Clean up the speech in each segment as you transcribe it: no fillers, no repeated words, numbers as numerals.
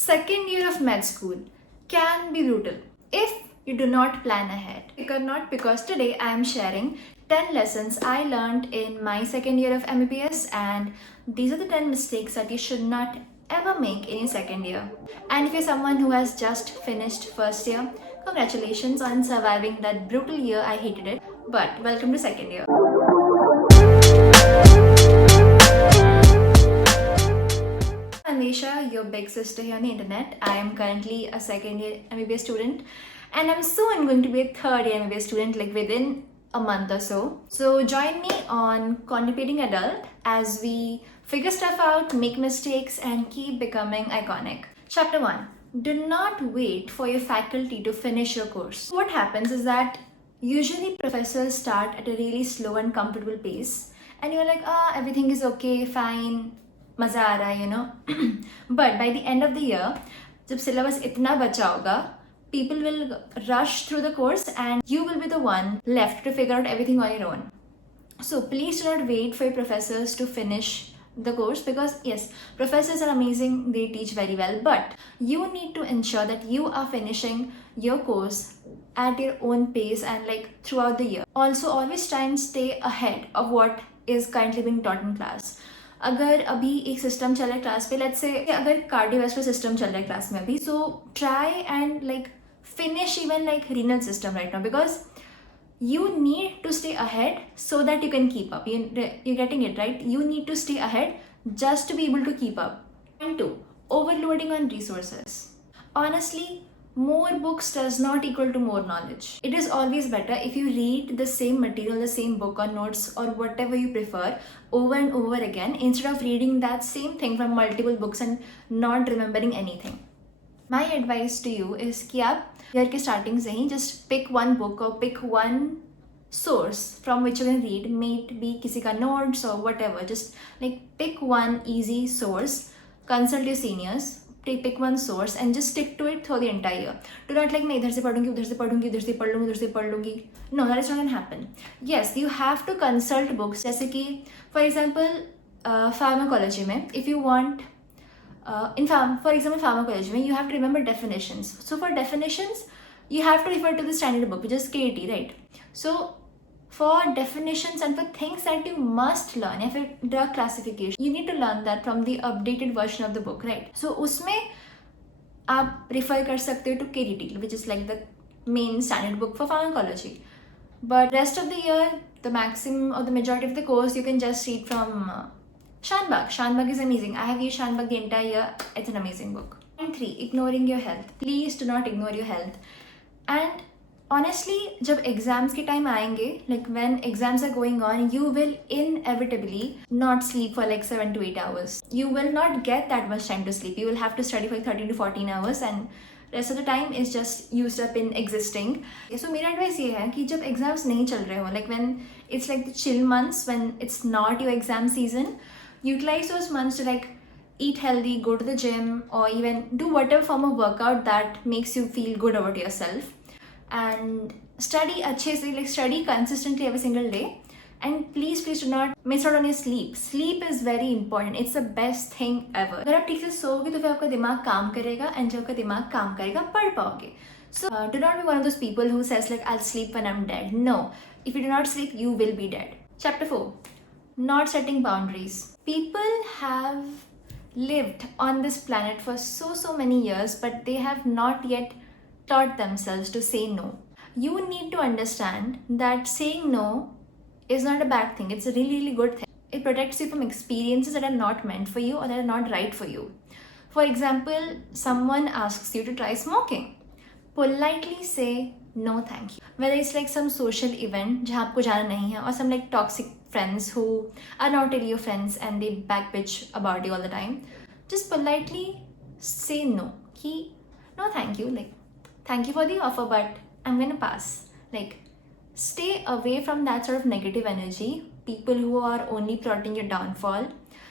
Second year of med school can be brutal if you do not plan ahead. Not because today I am sharing 10 lessons I learned in my second year of MBBS, and these are the 10 mistakes that you should not ever make in your second year. And if you're someone who has just finished first year, congratulations on surviving that brutal year. I hated it, but welcome to second year. Anisha, your big sister here on the internet. I am currently a second year MBBS student, and I'm soon going to be a third year MBBS student, like within a month or so. So join me on Contemplating Adult as we figure stuff out, make mistakes, and keep becoming iconic. Chapter 1. Do not wait for your faculty to finish your course. What happens is that usually professors start at a really slow and comfortable pace, and you're like, everything is okay, fine, मज़ा आ रहा है, but by the end of the year, जब syllabus इतना बचा होगा, people will rush through the course and you will be the one left to figure out everything on your own. So please do not wait for your professors to finish the course, because yes, professors are amazing, they teach very well, but you need to ensure that you are finishing your course at your own pace and like throughout the year. Also, always try and stay ahead of what is currently being taught in class. अगर अभी एक system चल रहा है class पे, let's say अगर cardiovascular system चल रहा है क्लास में अभी, so try and like finish even like renal system right now, because you need to stay ahead so that you can keep up. You're getting it, right? You need to stay ahead just to be able to keep up. Point 2. Overloading on resources. Honestly, more books does not equal to more knowledge. It is always better if you read the same material, the same book or notes or whatever you prefer over and over again, instead of reading that same thing from multiple books and not remembering anything. My advice to you is कि आप year के starting से ही just pick one book or pick one source from which you can read, may it be किसी का notes or whatever. Just like pick one easy source, consult your seniors, pick one source and just stick to it through the entire year. Do not like मैं इधर से पढ़ूंगी, उधर से पढ़ूंगी, उधर से पढ़ लूंगी, उधर से पढ़ लूंगी. No, that is not gonna happen. Yes, you have to consult books. जैसे कि for example pharmacology में, if you want for example pharmacology में, you have to remember definitions. So for definitions you have to refer to the standard book, which is KT, right? So for definitions and for things that you must learn, if it drug classification, you need to learn that from the updated version of the book, right? So उसमें आप refer कर सकते हो to KDT, which is like the main standard book for pharmacology. But rest of the year, the maximum or the majority of the course, you can just read from Shanbag. Shanbag is amazing. I have used Shanbag the entire year. It's an amazing book. Point 3. Ignoring your health. Please do not ignore your health. And honestly, जब exams के time आएंगे, like when exams are going on, you will inevitably not sleep for like 7 to 8 hours. You will not get that much time to sleep. You will have to study for 13 to 14 hours and rest of the time is just used up in existing. So मेरा advice ये है कि जब exams नहीं चल रहे हो, like when it's like the chill months, when it's not your exam season, utilize those months to like eat healthy, go to the gym, or even do whatever form of workout that makes you feel good about yourself. And study अच्छे से, like study consistently every single day. And please do not miss out on your sleep. Sleep is very important. It's the best thing ever. अगर आप ठीक से सोओगे तो फिर आपका दिमाग काम करेगा, and जब आपका दिमाग काम करेगा पढ़ पाओगे. So do not be one of those people who says like I'll sleep when I'm dead. No, if you do not sleep, you will be dead. Chapter 4. Not setting boundaries. People have lived on this planet for so many years, but they have not yet taught themselves to say no. You need to understand that saying no is not a bad thing. It's a really good thing. It protects you from experiences that are not meant for you or that are not right for you. For example, someone asks you to try smoking. Politely say no thank you. Whether it's like some social event जहाँ आपको जाना नहीं है, or some like toxic friends who are not really your friends and they backbitch about you all the time, just politely say no. कि no thank you, like thank you for the offer but I'm gonna pass. Like stay away from that sort of negative energy, people who are only plotting your downfall.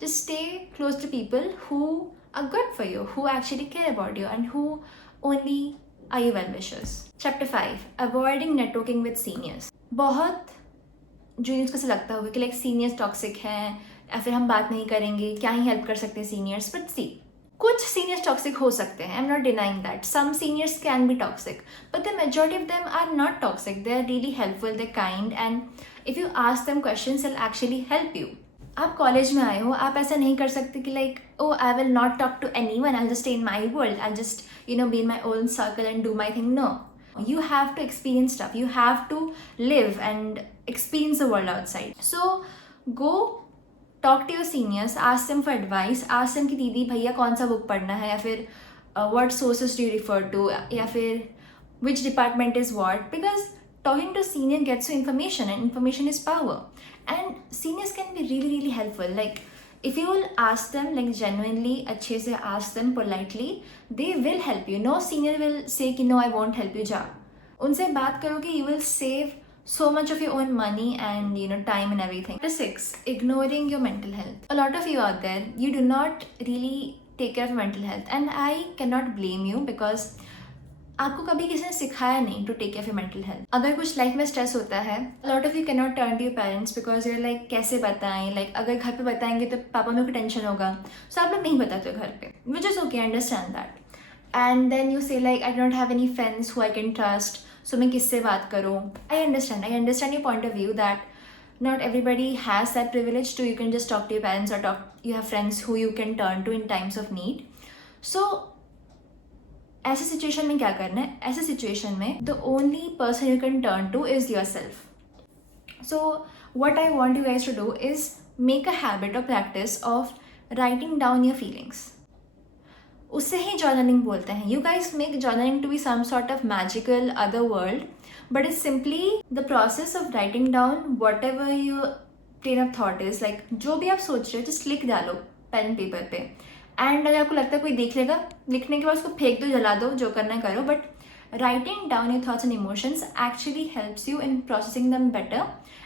Just stay close to people who are good for you, who actually care about you and who only are your well-wishers. Chapter 5. Avoiding networking with seniors. बहुत juniors को ऐसा लगता होगा कि like seniors toxic हैं या फिर हम बात नहीं करेंगे, क्या ही हेल्प कर सकते हैं सीनियर्स. बट सी, कुछ सीनियर्स टॉक्सिक हो सकते हैं, I am not denying that, some seniors can be toxic, but the majority of them are not toxic, they are really helpful, they kind, and if you ask them questions will actually help you. आप college में आए हो, आप ऐसा नहीं कर सकते कि like oh I will not talk to anyone, I will just stay in my world, I just be in my own circle and do my thing. No, you have to experience stuff, you have to live and experience the world outside. So go talk to your seniors, ask them for advice, ask them कि दीदी भैया कौन सा book पढ़ना है, या फिर what sources do you refer to, या फिर which department is what, because talking to senior gets you information and information is power, and seniors can be really really helpful. Like if you will ask them like genuinely, अच्छे से ask them politely, they will help you. No senior will say कि no I won't help you, जा उनसे बात करोगे, you will save so much of your own money and time and everything. Number 6, ignoring your mental health. A lot of you out there, you do not really take care of your mental health, and I cannot blame you because आपको कभी किसी ने सिखाया नहीं to take care of your mental health. अगर कुछ life में stress होता है, lot of you can not turn to your parents because you're like कैसे बताएं, लाइक अगर घर पे बताएंगे तो पापा में को टेंशन होगा, सो आप लोग नहीं बताते हो घर पे, which is okay, understand that. And then you say like I don't have any friends who I can trust, so मैं किससे बात करूँ. I understand your point of view that not everybody has that privilege to you can just talk to your parents or you have friends who you can turn to in times of need. So ऐसे situation में क्या करना है, ऐसे situation में the only person you can turn to is yourself. So what I want you guys to do is make a habit और practice of writing down your feelings. उससे ही जर्नलिंग बोलते हैं. You guys make journaling to be some sort of magical other world, but it's simply the process of writing down whatever your train of thought is. Like जो भी आप सोच रहे हो जस्ट लिख डालो पेन एंड पेपर पे, and अगर आपको लगता है कोई देख लेगा, लिखने के बाद उसको फेंक दो, जला दो, जो करना है करो, but writing down your thoughts and emotions actually helps you in processing them better.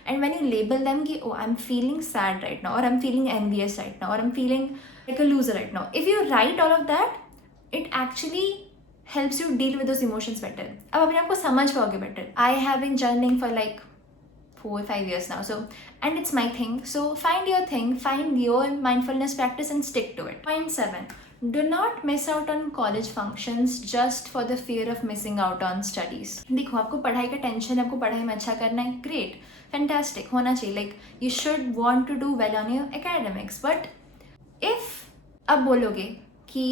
And when you label them कि oh I am feeling sad right now, और I am feeling envious right now, और I am feeling like a loser right now, if you write all of that it actually helps you deal with those emotions better. अब अपने आप को समझ पाओगे better. I have been journaling for like 4-5 years now, so and it's my thing. So find your thing, find your mindfulness practice and stick to it. Point 7, do not miss out on college functions just for the fear of missing out on studies. देखो आपको पढ़ाई का tension है, आपको पढ़ाई में अच्छा करना है, great, fantastic, होना चाहिए. Like you should want to do well on your academics, but if अब बोलोगे कि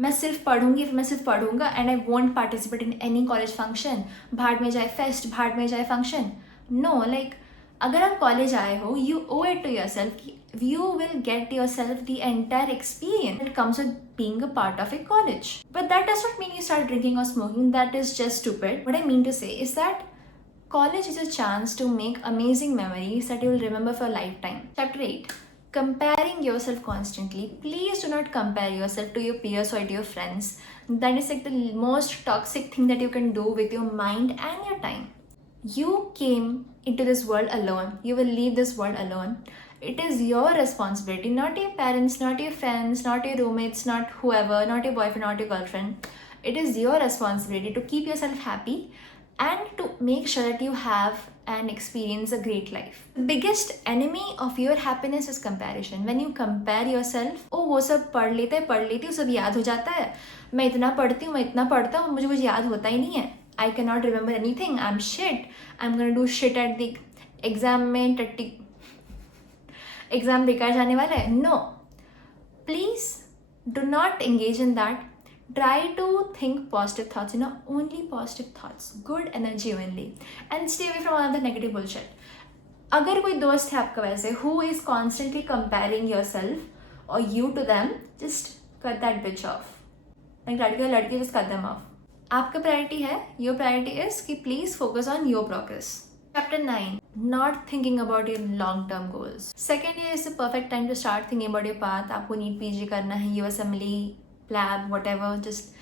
मैं सिर्फ पढ़ूंगी, फिर मैं सिर्फ पढ़ूंगा and I won't participate in any college function, भाड़ में जाए फेस्ट, भाड़ में जाए फंक्शन. नो, लाइक अगर आप कॉलेज आए हो, you owe it to yourself, you will get yourself the entire experience that comes with being a part of a college. But that does not mean you start drinking or smoking. That is just stupid. What I mean to say is that college is a chance to make amazing memories that you will remember for a lifetime. Chapter 8. Comparing yourself constantly. Please do not compare yourself to your peers or to your friends. That is like the most toxic thing that you can do with your mind and your time. You came into this world alone. You will leave this world alone. It is your responsibility, not your parents, not your friends, not your roommates, not whoever, not your boyfriend, not your girlfriend. It is your responsibility to keep yourself happy and to make sure that you have and experience a great life. The biggest enemy of your happiness is comparison. When you compare yourself, oh वो सब पढ़ लेते हैं, पढ़ लेती हूँ, सब याद हो जाता है, मैं इतना पढ़ती हूँ, मैं इतना पढ़ता हूँ, मुझे कुछ याद होता ही नहीं है, I cannot remember anything, I'm shit, I'm gonna do shit at the exam में, टट्टी एग्जाम बेकार जाने वाला है. No, please do not engage in that. Try to think positive thoughts, only positive thoughts, good energy only, and stay away from all of the negative bullshit. अगर कोई दोस्त है आपका वैसे who is constantly comparing yourself or you to them, just cut that bitch off. like लड़की just cut them off. आपका priority है, your priority is कि please focus on your progress. Chapter 9. Not thinking about your long-term goals. Second year is the perfect time to start thinking about your path. आपको NEET PG करना है, USMLE, lab, whatever. Just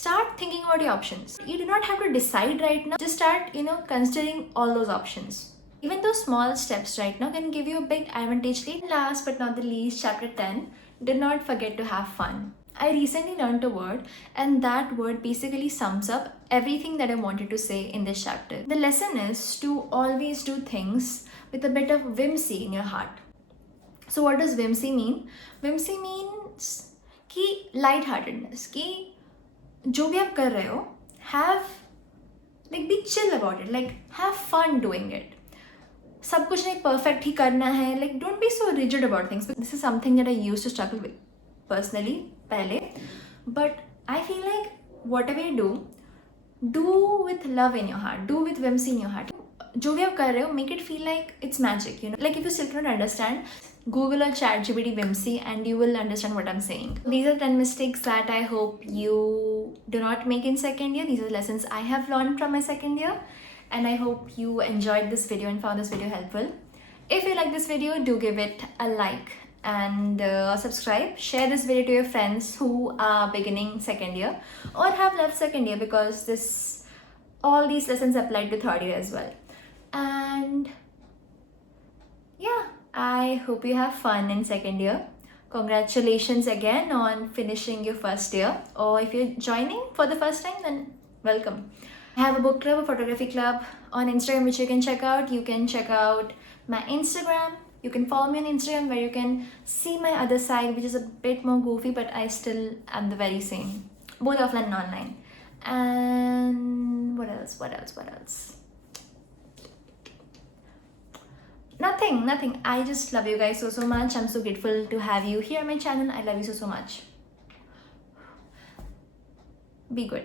start thinking about your options. You do not have to decide right now. Just start, considering all those options. Even those small steps right now can give you a big advantage later. Last but not the least, chapter 10. Do not forget to have fun. I recently learned a word, and that word basically sums up everything that I wanted to say in this chapter. The lesson is to always do things with a bit of whimsy in your heart. So what does whimsy mean? Whimsy means कि light heartedness, कि जो भी आप कर रहे हो, have like be chill about it, like have fun doing it. सब कुछ नहीं परफेक्ट ही करना है, like don't be so rigid about things. This is something that I used to struggle with personally पहले, but I feel like whatever you do with love in your heart, do with whimsy in your heart. जो भी आप कर रहे हो, make it feel like it's magic, you know. Like if you still cannot understand, Google or ChatGPT Vimsy and you will understand what I'm saying. These are 10 mistakes that I hope you do not make in second year. These are lessons I have learned from my second year, and I hope you enjoyed this video and found this video helpful. If you like this video, do give it a like and subscribe. Share this video to your friends who are beginning second year or have left second year, because all these lessons apply to third year as well. And yeah, I hope you have fun in second year. Congratulations again on finishing your first year. Or if you're joining for the first time, then welcome. I have a book club, a photography club on Instagram, which you can check out. You can check out my Instagram. You can follow me on Instagram, where you can see my other side, which is a bit more goofy, but I still am the very same, both offline and online. And what else? Nothing. I just love you guys so much. I'm so grateful to have you here on my channel. I love you so much. Be good.